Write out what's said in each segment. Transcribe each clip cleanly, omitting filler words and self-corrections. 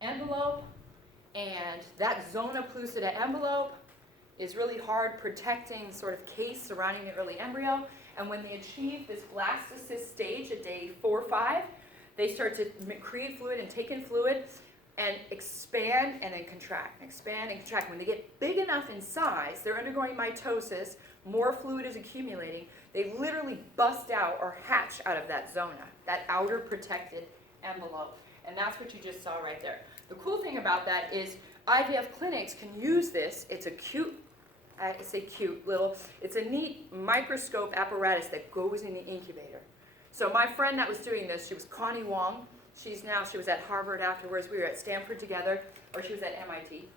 envelope, and that zona pellucida envelope is really hard protecting sort of case surrounding the early embryo. And when they achieve this blastocyst stage at day 4 or 5, they start to create fluid and take in fluid and expand and then contract, and expand and contract. When they get big enough in size, they're undergoing mitosis, more fluid is accumulating, they literally bust out or hatch out of that zona, that outer protected envelope. And that's what you just saw right there. The cool thing about that is IVF clinics can use this. It's a cute, it's a neat microscope apparatus that goes in the incubator. So my friend that was doing this, she was Connie Wong. She was at Harvard afterwards. We were at Stanford together, or she was at MIT.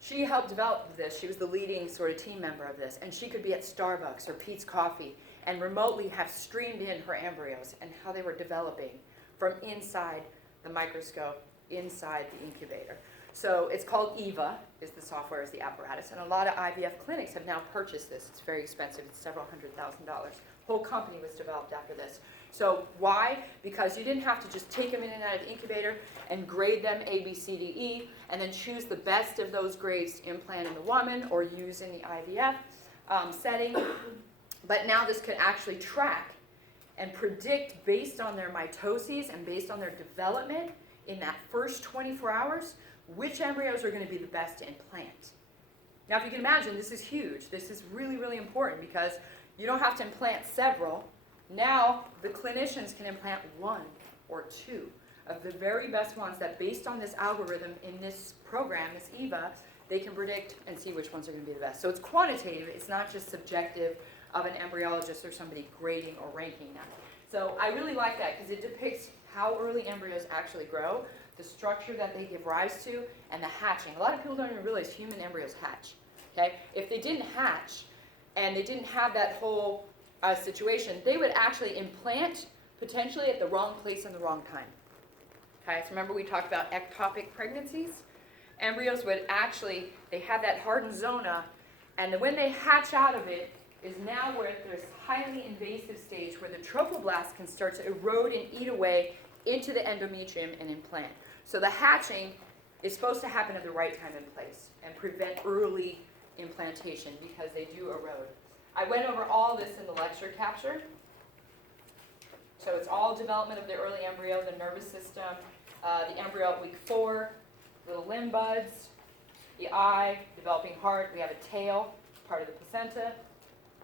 She helped develop this. She was the leading sort of team member of this. And she could be at Starbucks or Pete's Coffee and remotely have streamed in her embryos and how they were developing from inside the microscope, inside the incubator. So it's called EVA, is the software, is the apparatus. And a lot of IVF clinics have now purchased this. It's very expensive. It's several $100,000. Whole company was developed after this. So why? Because you didn't have to just take them in and out of the incubator and grade them A, B, C, D, E, and then choose the best of those grades to implant in the woman or use in the IVF setting. But now this could actually track and predict based on their mitoses and based on their development in that first 24 hours, which embryos are going to be the best to implant. Now, if you can imagine, this is huge. This is really, really important because you don't have to implant several. Now, the clinicians can implant 1 or 2 of the very best ones that, based on this algorithm in this program, this EVA, they can predict and see which ones are going to be the best. So it's quantitative. It's not just subjective of an embryologist or somebody grading or ranking them. So I really like that because it depicts how early embryos actually grow, the structure that they give rise to, and the hatching. A lot of people don't even realize human embryos hatch. Okay? If they didn't hatch and they didn't have that whole situation, they would actually implant potentially at the wrong place and the wrong time. Okay? So remember we talked about ectopic pregnancies? Embryos would actually, they have that hardened zona, and when they hatch out of it is now where there's highly invasive stage where the trophoblast can start to erode and eat away into the endometrium and implant. So the hatching is supposed to happen at the right time and place and prevent early implantation because they do erode. I went over all this in the lecture capture. So it's all development of the early embryo, the nervous system, the embryo at week 4, little limb buds, the eye, developing heart. We have a tail, part of the placenta.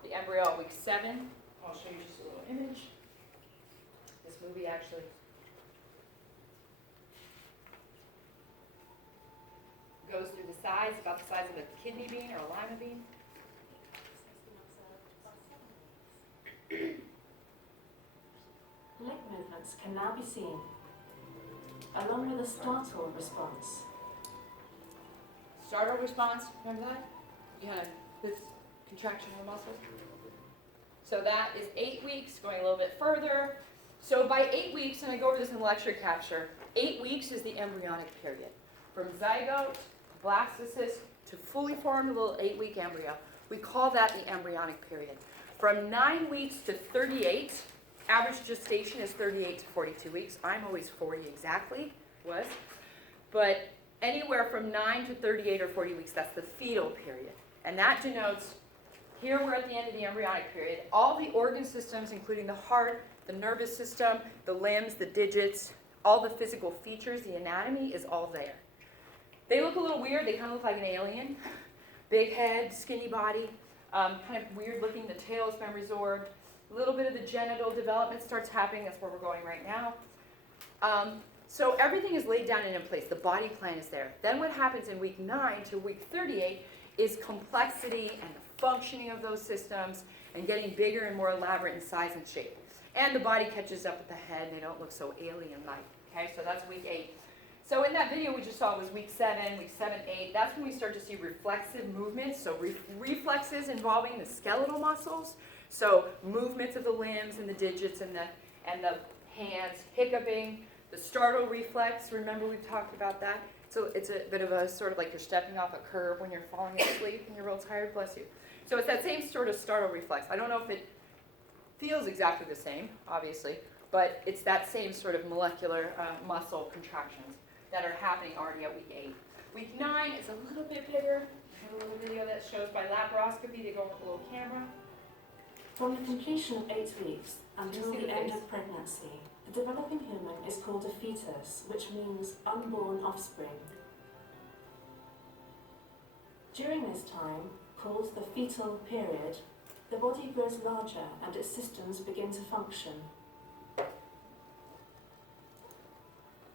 The embryo at week 7. I'll show you just a little image. This movie actually goes through the size, about the size of a kidney bean or a lima bean. Leg movements can now be seen, along with a startle response. Startle response, remember that? You had this contraction of the muscle. So that is 8 weeks, going a little bit further. So by 8 weeks, and I go over this in the lecture capture, 8 weeks is the embryonic period. From zygote, blastocyst, to fully formed little 8-week embryo. We call that the embryonic period. From 9 weeks to 38, average gestation is 38 to 42 weeks. I'm always 40 exactly, but anywhere from 9 to 38 or 40 weeks, that's the fetal period. And that denotes, here we're at the end of the embryonic period, all the organ systems, including the heart, the nervous system, the limbs, the digits, all the physical features, the anatomy is all there. They look a little weird. They kind of look like an alien. Big head, skinny body, kind of weird looking. The tail's been resorbed. A little bit of the genital development starts happening. That's where we're going right now. So everything is laid down and in place. The body plan is there. Then what happens in week 9 to week 38 is complexity and the functioning of those systems and getting bigger and more elaborate in size and shape. And the body catches up with the head. They don't look so alien-like. Okay, so that's week 8. So in that video we just saw was week 7, 8. That's when we start to see reflexive movements. So reflexes involving the skeletal muscles. So movements of the limbs and the digits and the hands, hiccuping, the startle reflex. Remember we've talked about that. So it's a bit of a sort of like you're stepping off a curb when you're falling asleep and you're real tired. Bless you. So it's that same sort of startle reflex. I don't know if it feels exactly the same, obviously, but it's that same sort of molecular muscle contractions. that are happening already at week 8. Week 9 is a little bit bigger. I have a little video that shows by laparoscopy. They go with a little camera. From the completion of 8 weeks until see the the end face? of pregnancy, the developing human is called a fetus, which means unborn offspring. During this time, called the fetal period, the body grows larger and its systems begin to function.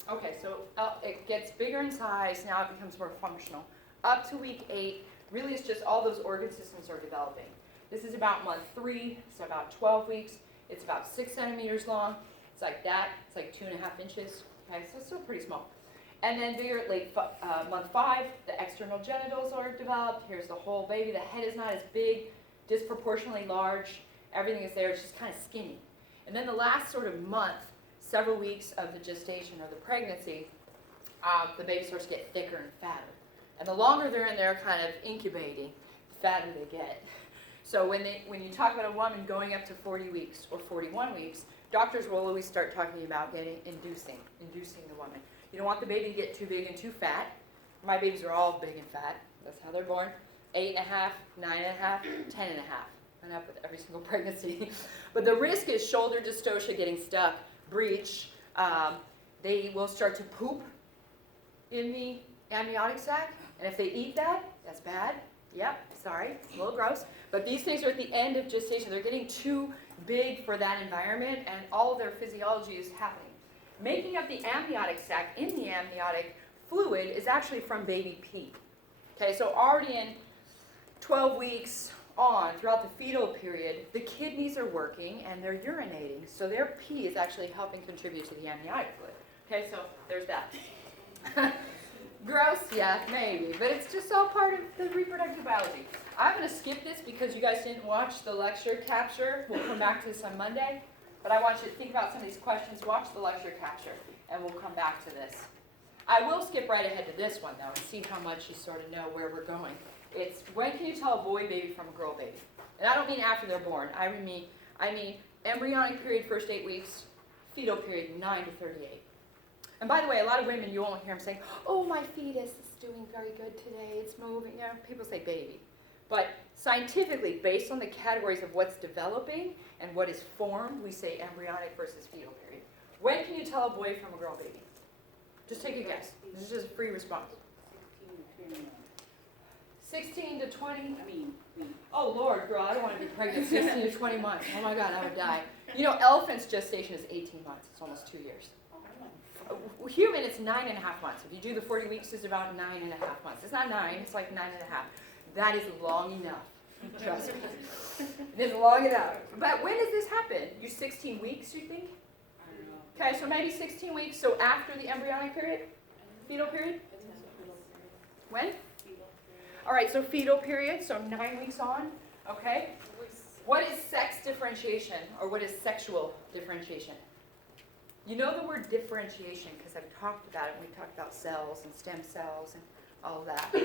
Okay, so it gets bigger in size, now it becomes more functional. Up to week 8, really it's just all those organ systems are developing. This is about month 3, so about 12 weeks. It's about 6 centimeters long. It's like that, it's like 2.5 inches. Okay, so it's still pretty small. And then bigger at month 5, the external genitals are developed. Here's the whole baby. The head is not as big, disproportionately large. Everything is there, it's just kind of skinny. And then the last sort of month, several weeks of the gestation or the pregnancy, the baby starts to get thicker and fatter. And the longer they're in there kind of incubating, the fatter they get. So when you talk about a woman going up to 40 weeks or 41 weeks, doctors will always start talking about inducing the woman. You don't want the baby to get too big and too fat. My babies are all big and fat. That's how they're born. 8.5, 9.5, 10.5. Went up with every single pregnancy. But the risk is shoulder dystocia, getting stuck, breech. They will start to poop in the amniotic sac. And if they eat that, that's bad. Yep, sorry, it's a little gross. But these things are at the end of gestation. They're getting too big for that environment, and all of their physiology is happening. Making up the amniotic sac in the amniotic fluid is actually from baby pee. Okay, so already in 12 weeks on, throughout the fetal period, the kidneys are working and they're urinating, so their pee is actually helping contribute to the amniotic fluid. Okay, so there's that. Gross, yeah, maybe, but it's just all part of the reproductive biology. I'm going to skip this because you guys didn't watch the lecture capture. We'll come back to this on Monday, but I want you to think about some of these questions, watch the lecture capture, and we'll come back to this. I will skip right ahead to this one, though, and see how much you sort of know where we're going. It's, when can you tell a boy baby from a girl baby? And I don't mean after they're born. I mean embryonic period, first 8 weeks, fetal period, 9 to 38. And by the way, a lot of women, you won't hear them saying, oh, my fetus is doing very good today, it's moving. You know, people say baby. But scientifically, based on the categories of what's developing and what is formed, we say embryonic versus fetal period. When can you tell a boy from a girl baby? Just take a guess. This is just a free response. 16 to 20? Oh, Lord, girl, I don't want to be pregnant 16 to 20 months. Oh, my God, I would die. You know, elephant's gestation is 18 months. It's almost 2 years. Human, it's 9.5 months. If you do the 40 weeks, it's about 9.5 months. It's not 9, it's like 9.5. That is long enough. Trust me. It is long enough. But when does this happen? You 16 weeks, you think? Okay, so maybe 16 weeks, so after the embryonic period? Fetal period? When? All right, so fetal period, so 9 weeks on, okay? What is sex differentiation, or what is sexual differentiation? You know the word differentiation because I've talked about it. We've talked about cells and stem cells and all of that.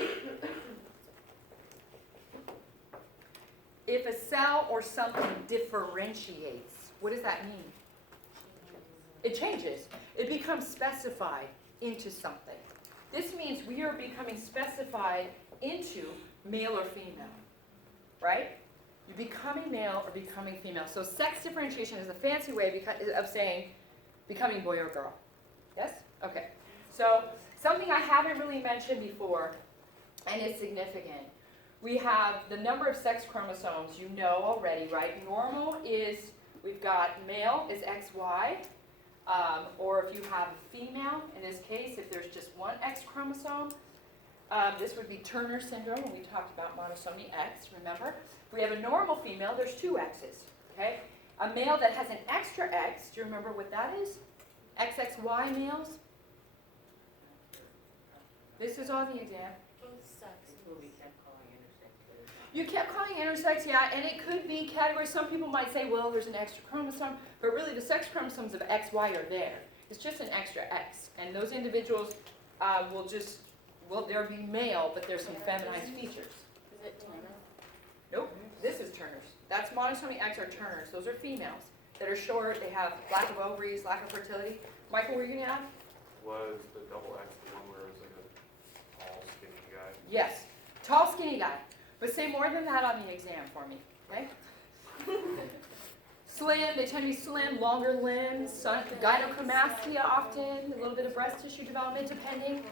If a cell or something differentiates, what does that mean? It changes. It becomes specified into something. This means we are becoming specified into male or female, right? You're becoming male or becoming female. So sex differentiation is a fancy way of saying becoming boy or girl. Yes? Okay. So something I haven't really mentioned before, and it's significant. We have the number of sex chromosomes, you know already, right? Normal is, we've got male is XY, or if you have a female, in this case, if there's just one X chromosome, this would be Turner syndrome when we talked about monosomy X, remember? If we have a normal female, there's 2 X's, okay? A male that has an extra X, do you remember what that is? XXY males? This is on the exam. You kept calling intersex, yeah, and it could be categories. Some people might say, well, there's an extra chromosome, but really the sex chromosomes of XY are there. It's just an extra X, and those individuals they'll be male, but there's some feminized features. Is it Turner? Nope, this is Turner's. That's monosomy X or Turner's. Those are females that are short, they have lack of ovaries, lack of fertility. Michael, were you going to add? Was the double X Yes. Tall, skinny guy. But say more than that on the exam for me, okay? Slim, they tend to be slim, longer limbs, gynecomastia often, a little bit of breast tissue development depending.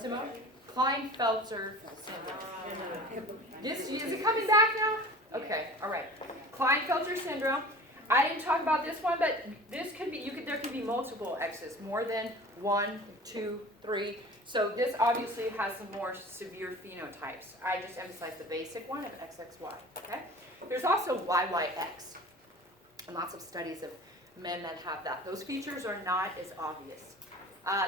Simone? Klinefelter syndrome. This, is it coming back now? Okay, all right. Klinefelter syndrome. I didn't talk about this one, but this could be, there could be multiple X's, more than 1, 2, 3. So this obviously has some more severe phenotypes. I just emphasized the basic one of XXY, okay? There's also YYX, and lots of studies of men that have that. Those features are not as obvious.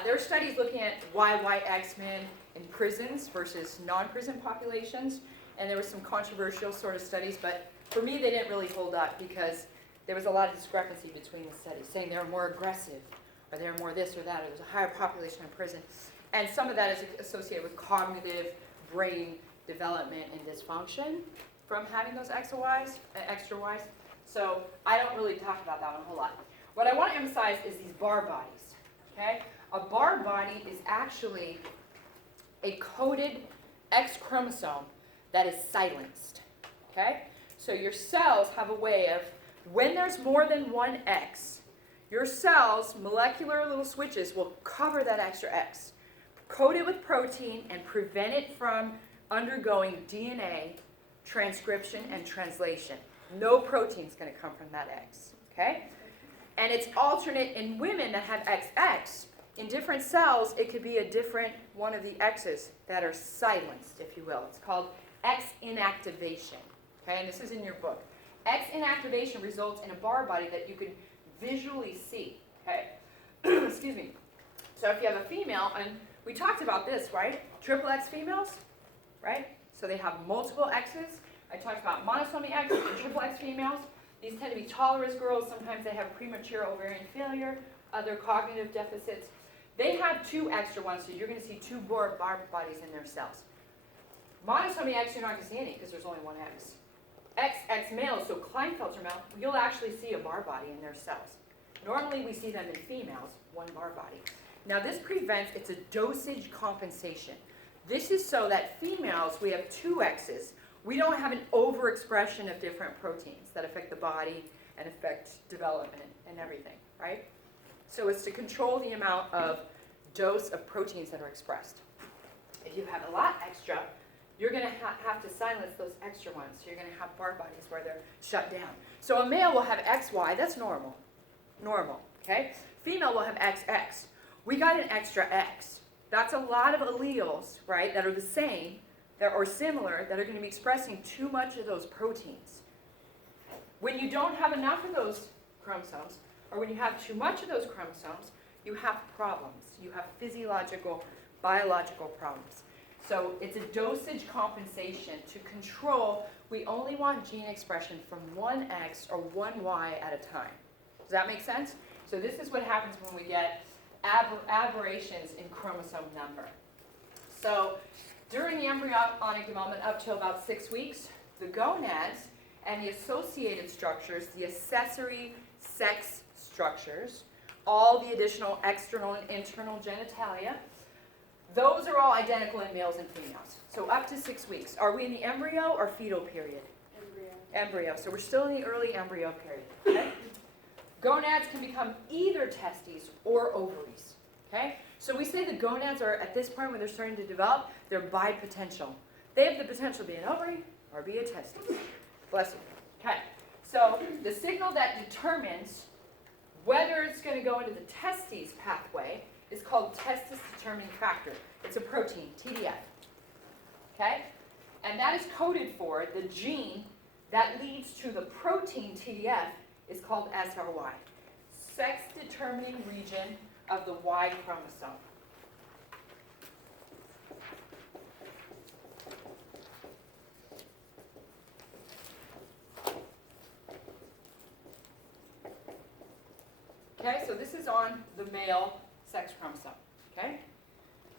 There are studies looking at YYX men in prisons versus non-prison populations, and there were some controversial sort of studies, but for me they didn't really hold up because there was a lot of discrepancy between the studies, saying they were more aggressive, or they were more this or that, or there was a higher population in prison. And some of that is associated with cognitive brain development and dysfunction from having those extra Ys. So I don't really talk about that one a whole lot. What I want to emphasize is these bar bodies, okay? A bar body is actually a coded X chromosome that is silenced, okay? So your cells have a way of, when there's more than one X, your cells, molecular little switches, will cover that extra X, coat it with protein, and prevent it from undergoing DNA transcription and translation. No protein is going to come from that X, okay? And it's alternate in women that have XX. In different cells, it could be a different one of the X's that are silenced, if you will. It's called X inactivation, okay? And this is in your book. X inactivation results in a bar body that you can visually see, okay? Excuse me. So if you have a female, and we talked about this, right? Triple X females, right? So they have multiple X's. I talked about monosomy X and triple X females. These tend to be taller as girls. Sometimes they have premature ovarian failure, other cognitive deficits. They have 2 extra ones, so you're going to see 2 bar bodies in their cells. Monosomy X, you're not going to see any because there's only one X. XX males, so Klinefelter male, you'll actually see a bar body in their cells. Normally we see them in females, 1 bar body. Now this prevents, it's a dosage compensation. This is so that females, we have 2 X's. We don't have an overexpression of different proteins that affect the body and affect development and everything, right? So it's to control the amount of dose of proteins that are expressed. If you have a lot extra, you're going to have to silence those extra ones. So you're going to have bar bodies where they're shut down. So a male will have XY, that's normal. Normal, okay? Female will have XX. We got an extra X. That's a lot of alleles, right, that are the same, that are similar, that are going to be expressing too much of those proteins. When you don't have enough of those chromosomes, or when you have too much of those chromosomes, you have problems. You have physiological, biological problems. So it's a dosage compensation to control. We only want gene expression from 1 X or 1 Y at a time. Does that make sense? So this is what happens when we get aberrations in chromosome number. So during the embryonic development up to about 6 weeks, the gonads and the associated structures, the accessory sex structures, all the additional external and internal genitalia, those are all identical in males and females. So up to 6 weeks. Are we in the embryo or fetal period? Embryo. So we're still in the early embryo period. Okay? Gonads can become either testes or ovaries. Okay? So we say the gonads are, at this point when they're starting to develop, they're bipotential. They have the potential to be an ovary or be a testes. Bless you. Okay. So the signal that determines whether it's going to go into the testes pathway is called testis determining factor. It's a protein, TDF. Okay? And that is coded for, the gene that leads to the protein TDF is called SRY. Sex determining region of the Y chromosome. Okay, so this is on the male sex chromosome. Okay?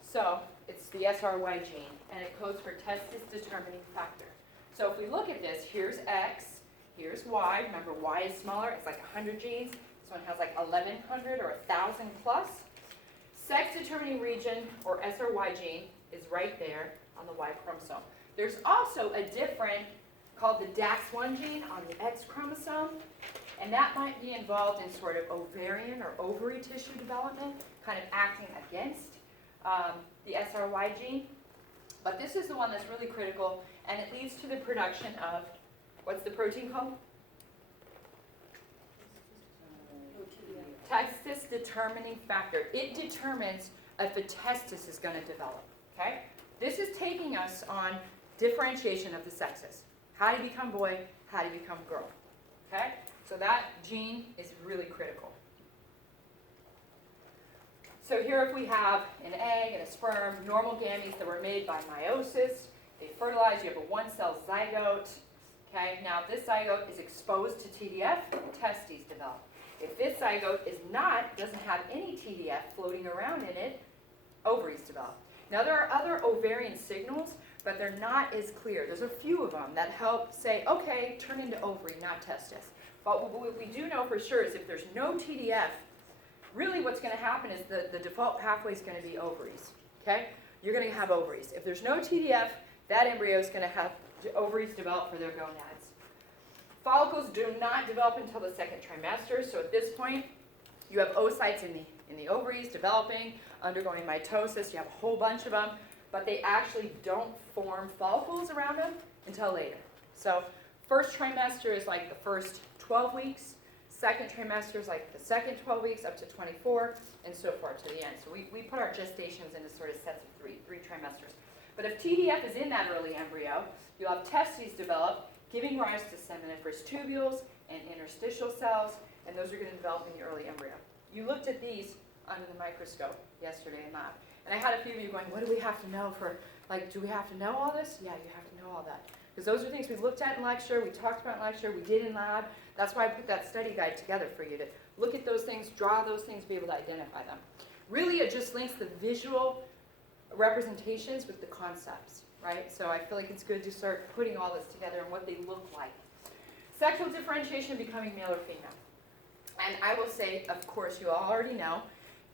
So it's the SRY gene, and it codes for testis determining factor. So if we look at this, here's X, here's Y. Remember, Y is smaller, it's like 100 genes. This one has like 1,100 or 1,000 plus. Sex determining region, or SRY gene, is right there on the Y chromosome. There's also a different, called the DAX1 gene on the X chromosome, and that might be involved in sort of ovarian or ovary tissue development, kind of acting against the SRY gene. But this is the one that's really critical, and it leads to the production of, what's the protein called? Testis determining factor. It determines if a testis is going to develop, okay? This is taking us on differentiation of the sexes. How to become boy, how to become girl, okay? So that gene is really critical. So here if we have an egg and a sperm, normal gametes that were made by meiosis, they fertilize, you have a one-cell zygote, okay? Now if this zygote is exposed to TDF, testes develop. If this zygote doesn't have any TDF floating around in it, ovaries develop. Now there are other ovarian signals, but they're not as clear. There's a few of them that help say, okay, turn into ovary, not testis. But what we do know for sure is if there's no TDF, really what's going to happen is the default pathway is going to be ovaries, okay? You're going to have ovaries. If there's no TDF, that embryo is going to have ovaries develop for their gonads. Follicles do not develop until the second trimester, so at this point, you have oocytes in the ovaries developing, undergoing mitosis. You have a whole bunch of them, but they actually don't form follicles around them until later. So first trimester is like the first 12 weeks. Second trimester is like the second 12 weeks up to 24, and so forth to the end. So we put our gestations into sort of sets of three trimesters. But if TDF is in that early embryo, you'll have testes develop, giving rise to seminiferous tubules and interstitial cells, and those are going to develop in the early embryo. You looked at these under the microscope yesterday in lab, and I had a few of you going, what do we have to know for, like, do we have to know all this? Yeah, you have to know all that. Because those are things we looked at in lecture, we talked about in lecture, we did in lab. That's why I put that study guide together for you to look at those things, draw those things, be able to identify them. Really, it just links the visual representations with the concepts, right? So I feel like it's good to start putting all this together and what they look like. Sexual differentiation, becoming male or female. And I will say, of course, you all already know,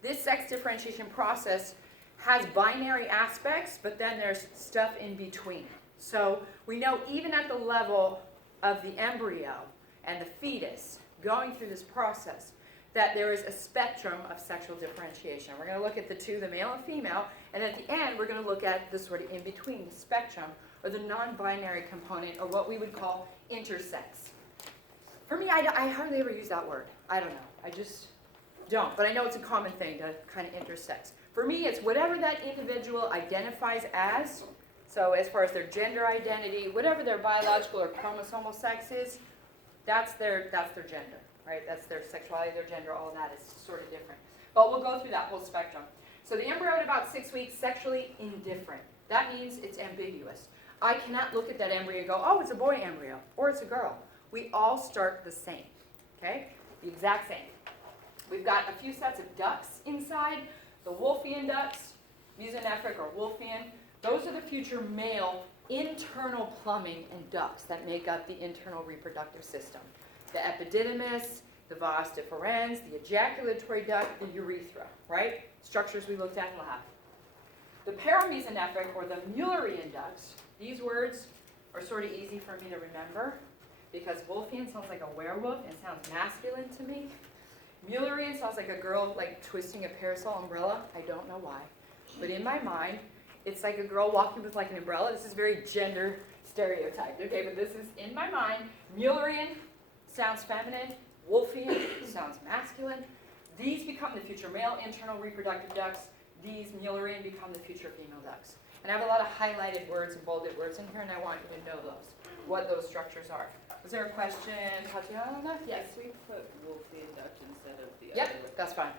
this sex differentiation process has binary aspects, but then there's stuff in between. So we know even at the level of the embryo and the fetus going through this process that there is a spectrum of sexual differentiation. We're going to look at the two, the male and female, and at the end we're going to look at the sort of in-between, the spectrum, or the non-binary component, or what we would call intersex. For me, I hardly ever use that word. I don't know. I just don't. But I know it's a common thing to kind of intersex. For me, it's whatever that individual identifies as. So as far as their gender identity, whatever their biological or chromosomal sex is, that's their gender, right? That's their sexuality, their gender, all of that is sort of different. But we'll go through that whole spectrum. So the embryo at about 6 weeks, sexually indifferent. That means it's ambiguous. I cannot look at that embryo and go, oh, it's a boy embryo, or it's a girl. We all start the same, okay? The exact same. We've got a few sets of ducts inside, the Wolffian ducts, mesonephric or Wolffian. Those are the future male internal plumbing and ducts that make up the internal reproductive system. The epididymis, the vas deferens, the ejaculatory duct, the urethra, right? Structures we looked at in lab. The paramesonephric or the Mullerian ducts, these words are sort of easy for me to remember because Wolffian sounds like a werewolf and sounds masculine to me. Mullerian sounds like a girl like twisting a parasol umbrella. I don't know why. But in my mind, it's like a girl walking with like an umbrella. This is very gender stereotyped, okay? But this is in my mind. Mullerian sounds feminine. Wolffian sounds masculine. These become the future male internal reproductive ducts. These Mullerian become the future female ducts. And I have a lot of highlighted words and bolded words in here, and I want you to know those, what those structures are. Was there a question, Tatiana? Yes. We put Wolffian duct instead of the other. Yep, that's fine.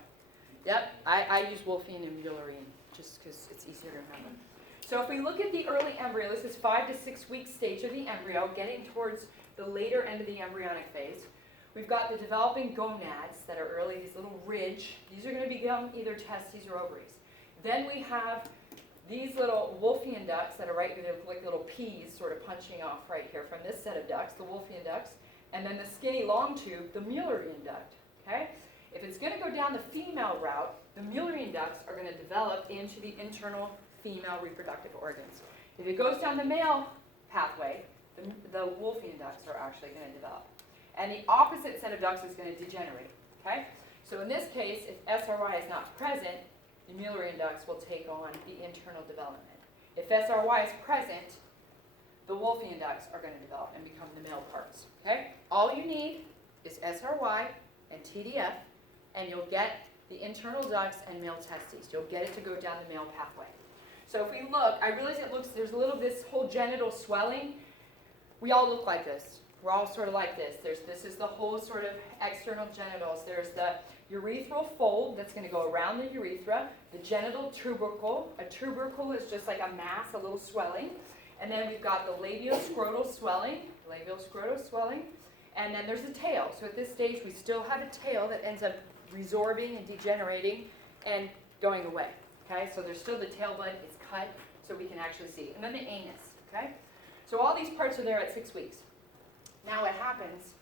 Yep, I use Wolffian and Mullerian just because it's easier to remember. So if we look at the early embryo, this is 5 to 6 week stage of the embryo, getting towards the later end of the embryonic phase. We've got the developing gonads that are early, these little ridge. These are going to become either testes or ovaries. Then we have these little Wolffian ducts that are right here, like little peas sort of punching off right here from this set of ducts, the Wolffian ducts. And then the skinny long tube, the Mullerian duct, okay? If it's going to go down the female route, the Mullerian ducts are going to develop into the internal female reproductive organs. If it goes down the male pathway, the Wolffian ducts are actually going to develop. And the opposite set of ducts is going to degenerate, okay? So in this case, if SRY is not present, the Mullerian ducts will take on the internal development. If SRY is present, the Wolffian ducts are going to develop and become the male parts, okay? All you need is SRY and TDF, and you'll get the internal ducts and male testes. You'll get it to go down the male pathway. So if we look, I realize it looks, there's a little, this whole genital swelling. We all look like this. We're all sort of like this. This is the whole sort of external genitals. There's the urethral fold that's going to go around the urethra, the genital tubercle. A tubercle is just like a mass, a little swelling. And then we've got the labioscrotal swelling, and then there's the tail. So at this stage, we still have a tail that ends up resorbing and degenerating and going away. Okay, so there's still the tailbone, it's cut, so we can actually see. And then the anus, okay? So all these parts are there at 6 weeks. Now what happens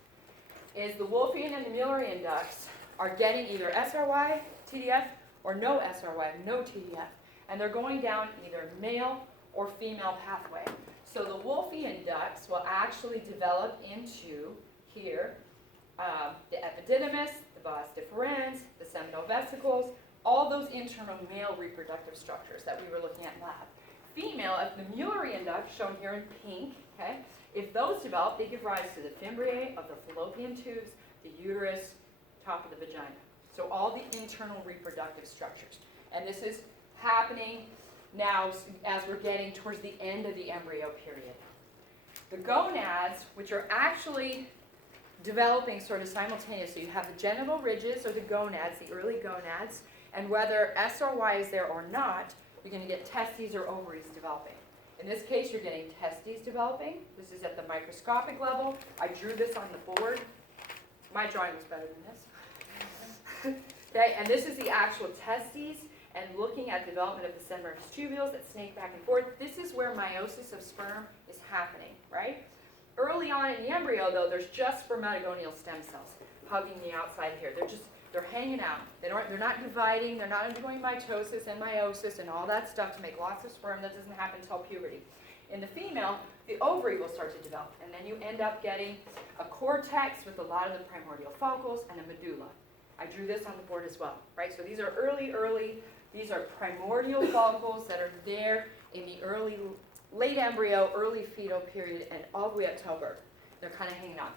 is the Wolffian and the Mullerian ducts are getting either SRY, TDF, or no SRY, no TDF, and they're going down either male or female pathway. So the Wolffian ducts will actually develop into here the epididymis, the vas deferens, the seminal vesicles, all those internal male reproductive structures that we were looking at in lab. Female, if the Mullerian ducts, shown here in pink, okay, if those develop, they give rise to the fimbriae of the fallopian tubes, the uterus, top of the vagina. So all the internal reproductive structures. And this is happening now as we're getting towards the end of the embryo period. The gonads, which are actually developing sort of simultaneously, you have the genital ridges or the gonads, the early gonads, and whether SRY is there or not, you're going to get testes or ovaries developing. In this case, you're getting testes developing. This is at the microscopic level. I drew this on the board. My drawing was better than this. Okay, and this is the actual testes, and looking at development of the seminal tubules that snake back and forth. This is where meiosis of sperm is happening, right? Early on in the embryo, though, there's just spermatogonial stem cells hugging the outside here. They're hanging out. They're not dividing. They're not undergoing mitosis and meiosis and all that stuff to make lots of sperm. That doesn't happen until puberty. In the female, the ovary will start to develop, and then you end up getting a cortex with a lot of the primordial follicles and a medulla. I drew this on the board as well, right? So these are early, these are primordial follicles that are there in the late embryo, early fetal period, and all the way up till birth. They're kind of hanging on.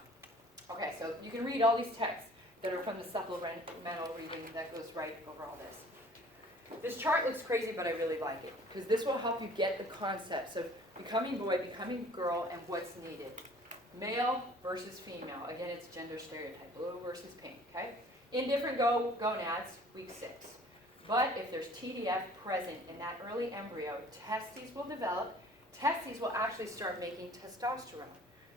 Okay, so you can read all these texts that are from the supplemental reading that goes right over all this. This chart looks crazy, but I really like it, because this will help you get the concepts of becoming boy, becoming girl, and what's needed. Male versus female. Again, it's gender stereotype, blue versus pink, okay? Indifferent gonads, week 6. But if there's TDF present in that early embryo, testes will develop. Testes will actually start making testosterone.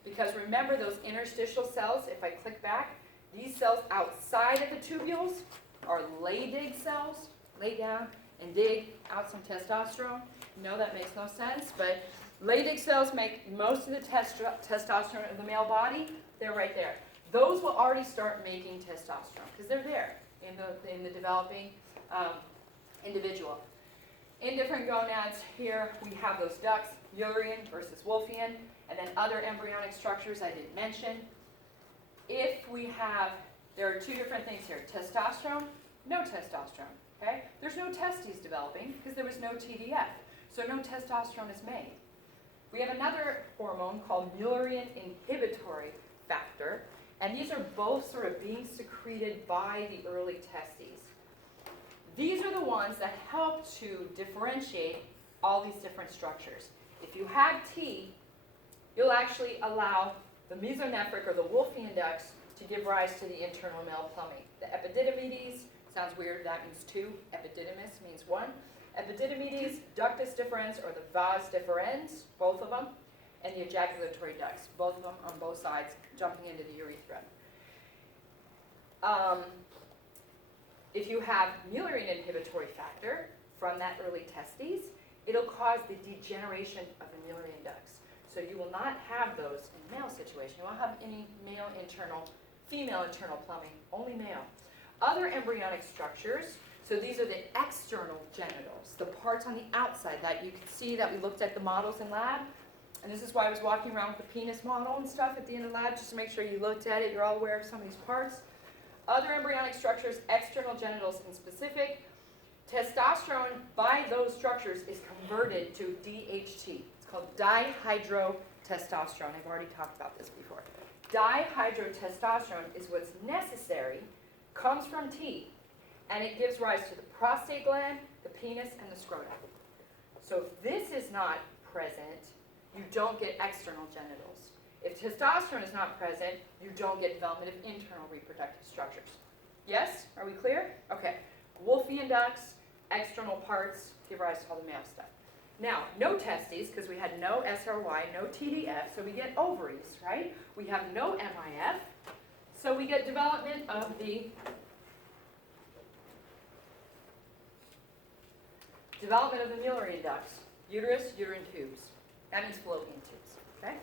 Because remember those interstitial cells, if I click back, these cells outside of the tubules are Leydig cells. Lay down and dig out some testosterone. No, that makes no sense, but Leydig cells make most of the testosterone of the male body. They're right there. Those will already start making testosterone because they're there in the developing individual. In different gonads here, we have those ducts, Mullerian versus Wolffian, and then other embryonic structures I didn't mention. If we have, there are two different things here, testosterone, no testosterone, okay? There's no testes developing because there was no TDF, so no testosterone is made. We have another hormone called Mullerian inhibitory factor, and these are both sort of being secreted by the early testes. These are the ones that help to differentiate all these different structures. If you have T, you'll actually allow the mesonephric or the Wolffian ducts to give rise to the internal male plumbing. The epididymides, sounds weird, that means 2. Epididymis means 1. Epididymides, ductus deferens or the vas deferens, both of them, and the ejaculatory ducts, both of them on both sides, jumping into the urethra. If you have Mullerian inhibitory factor from that early testes, it'll cause the degeneration of the Mullerian ducts. So you will not have those in male situation. You won't have any female internal plumbing, only male. Other embryonic structures, So these are the external genitals, the parts on the outside that you can see that we looked at the models in lab. And this is why I was walking around with the penis model and stuff at the end of lab, just to make sure you looked at it, you're all aware of some of these parts. Other embryonic structures, external genitals in specific. Testosterone, by those structures, is converted to DHT. It's called dihydrotestosterone. I've already talked about this before. Dihydrotestosterone is what's necessary, comes from T, and it gives rise to the prostate gland, the penis, and the scrotum. So if this is not present, you don't get external genitals. If testosterone is not present, you don't get development of internal reproductive structures. Yes? Are we clear? Okay. Wolffian ducts, external parts, give rise to all the male stuff. Now, no testes, because we had no SRY, no TDF, so we get ovaries, right? We have no MIF, so we get development of the Mullerian ducts, uterus, uterine tubes. That means fallopian tubes, okay?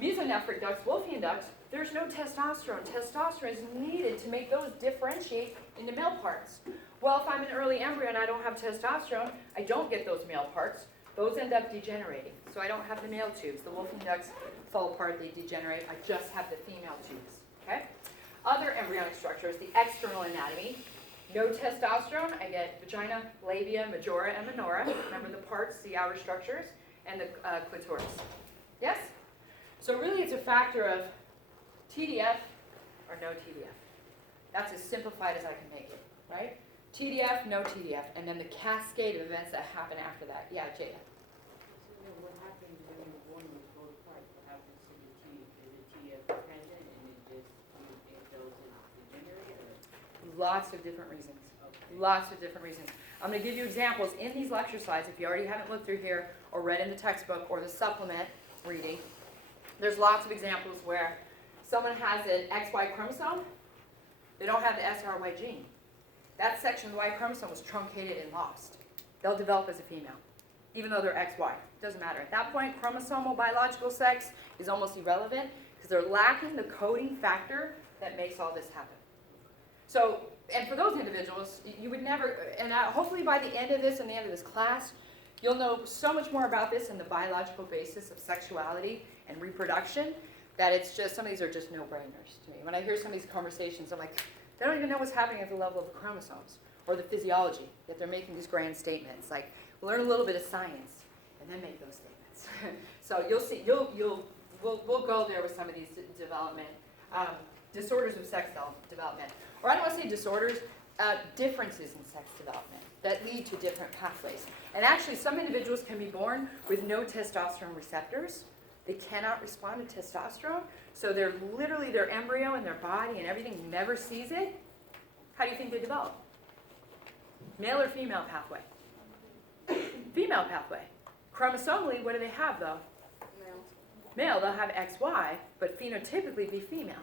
Mesonephric ducts, Wolffian ducts, there's no testosterone. Testosterone is needed to make those differentiate into male parts. Well, if I'm an early embryo and I don't have testosterone, I don't get those male parts. Those end up degenerating. So I don't have the male tubes. The Wolffian ducts fall apart, they degenerate. I just have the female tubes, okay? Other embryonic structures, the external anatomy. No testosterone, I get vagina, labia, majora, and minora. Remember the parts, the outer structures, and the clitoris. Yes? So really it's a factor of TDF or no TDF. That's as simplified as I can make it, right? TDF, no TDF, and then the cascade of events that happen after that. Yeah, Jada. So what happens when one of those parts? What happens to the T? Is the TF present and it doesn't degenerate? Or? Lots of different reasons. Okay. Lots of different reasons. I'm going to give you examples in these lecture slides if you already haven't looked through here or read in the textbook or the supplement reading. There's lots of examples where someone has an XY chromosome, they don't have the SRY gene. That section of the Y chromosome was truncated and lost. They'll develop as a female, even though they're XY. Doesn't matter. At that point, chromosomal biological sex is almost irrelevant because they're lacking the coding factor that makes all this happen. So, and for those individuals, you would never, and hopefully by the end of this and the end of this class, you'll know so much more about this and the biological basis of sexuality and reproduction that it's just, some of these are just no-brainers to me. When I hear some of these conversations, I'm like, they don't even know what's happening at the level of the chromosomes or the physiology, yet they're making these grand statements. Like, learn a little bit of science and then make those statements. So you'll see, we'll go there with some of these development, disorders of sex development. Or I don't want to say disorders, differences in sex development that lead to different pathways. And actually, some individuals can be born with no testosterone receptors. They cannot respond to testosterone. So they're literally, their embryo and their body and everything never sees it. How do you think they develop? Male or female pathway? Female pathway. Chromosomally, what do they have though? Male, they'll have XY, but phenotypically be female.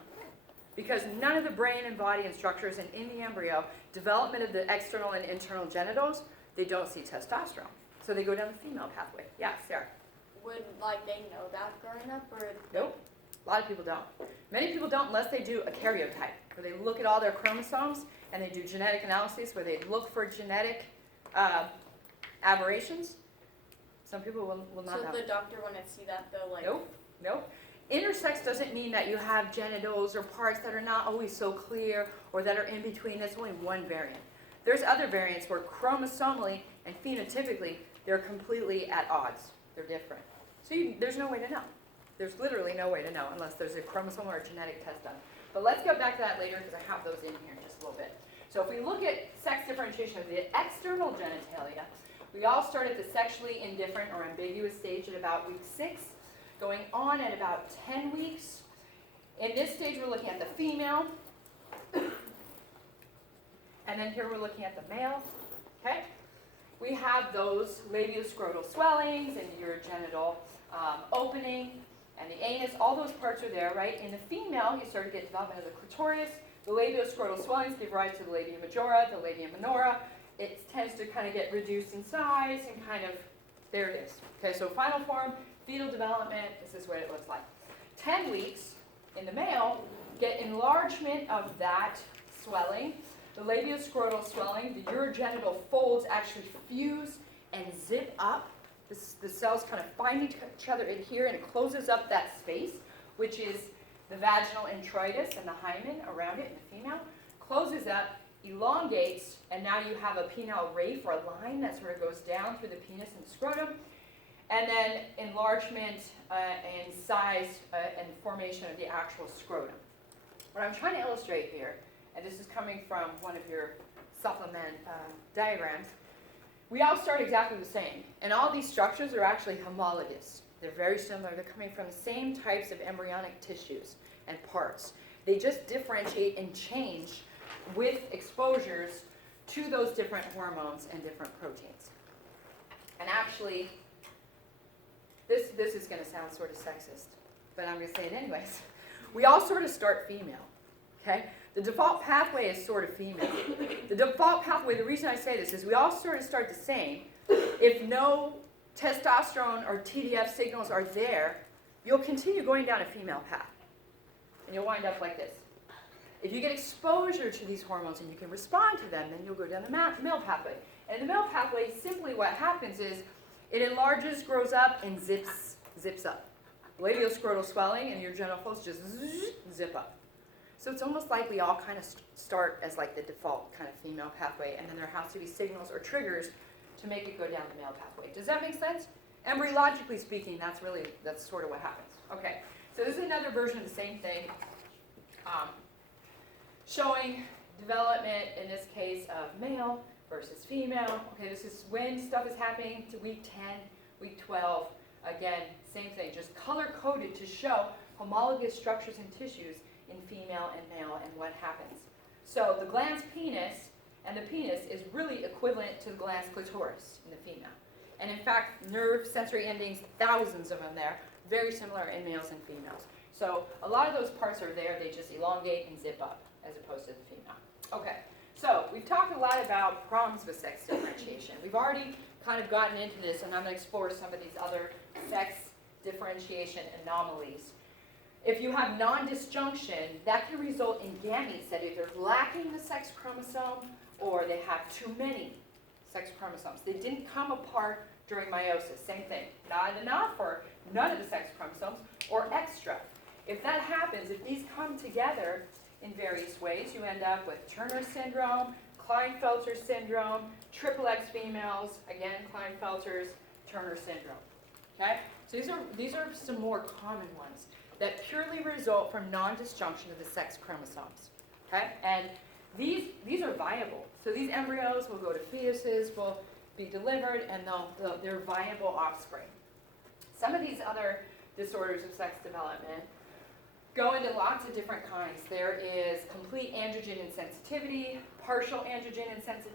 Because none of the brain and body and structures and in the embryo, development of the external and internal genitals, they don't see testosterone. So they go down the female pathway. Yeah, Sarah. Would they know that growing up, or? Nope. A lot of people don't. Many people don't unless they do a karyotype, where they look at all their chromosomes and they do genetic analysis where they look for genetic aberrations. Some people will not know. So the doctor wouldn't see that though, like? Nope. Intersex doesn't mean that you have genitals or parts that are not always so clear or that are in between. That's only one variant. There's other variants where chromosomally and phenotypically they're completely at odds. They're different. So there's no way to know. There's literally no way to know unless there's a chromosomal or a genetic test done. But let's get back to that later because I have those in here just a little bit. So if we look at sex differentiation of the external genitalia, we all start at the sexually indifferent or ambiguous stage at about week 6, going on at about 10 weeks. In this stage, we're looking at the female. And then here we're looking at the male. Okay? We have those labioscrotal swellings and urogenital opening and the anus. All those parts are there, right? In the female, you start to get development of the clitoris. The labioscrotal swellings give rise to the labia majora, the labia minora. It tends to kind of get reduced in size and kind of, there it is. Okay, so final form, fetal development, this is what it looks like. 10 weeks in the male, get enlargement of that swelling. the labioscrotal swelling, the urogenital folds actually fuse and zip up. The cells kind of find each other in here and it closes up that space, which is the vaginal introitus and the hymen around it in the female. Closes up, elongates, and now you have a penile raphe or a line that sort of goes down through the penis and scrotum. And then enlargement and size and formation of the actual scrotum. What I'm trying to illustrate here, and this is coming from one of your supplement diagrams, we all start exactly the same. And all these structures are actually homologous. They're very similar. They're coming from the same types of embryonic tissues and parts. They just differentiate and change with exposures to those different hormones and different proteins. And actually, this is going to sound sort of sexist, but I'm going to say it anyways. We all sort of start female, okay? The default pathway is sort of female. The default pathway, the reason I say this is we all sort of start the same. If no testosterone or TDF signals are there, you'll continue going down a female path. And you'll wind up like this. If you get exposure to these hormones and you can respond to them, then you'll go down the male pathway. And the male pathway, simply what happens is it enlarges, grows up, and zips up. Labioscrotal swelling and your urogenital folds just zip up. So it's almost like we all kind of start as like the default kind of female pathway, and then there has to be signals or triggers to make it go down the male pathway. Does that make sense? Embryologically speaking, that's sort of what happens. Okay, so this is another version of the same thing, showing development, in this case, of male versus female. Okay, this is when stuff is happening to week 10, week 12. Again, same thing, just color-coded to show homologous structures and tissues in female and male and what happens. So the glans penis and the penis is really equivalent to the glans clitoris in the female. And in fact, nerve sensory endings, thousands of them there, very similar in males and females. So a lot of those parts are there, they just elongate and zip up as opposed to the female. Okay, so we've talked a lot about problems with sex differentiation. We've already kind of gotten into this, and I'm going to explore some of these other sex differentiation anomalies. If you have non-disjunction, that can result in gametes that either lacking the sex chromosome or they have too many sex chromosomes. They didn't come apart during meiosis. Same thing. Not enough or none of the sex chromosomes or extra. If that happens, if these come together in various ways, you end up with Turner syndrome, Klinefelter syndrome, triple X females, again, Klinefelter's, Turner syndrome. Okay? So these are some more common ones that purely result from non-disjunction of the sex chromosomes. Okay? And these are viable. So these embryos will go to fetuses, will be delivered, and they're viable offspring. Some of these other disorders of sex development go into lots of different kinds. There is complete androgen insensitivity, partial androgen insensitivity,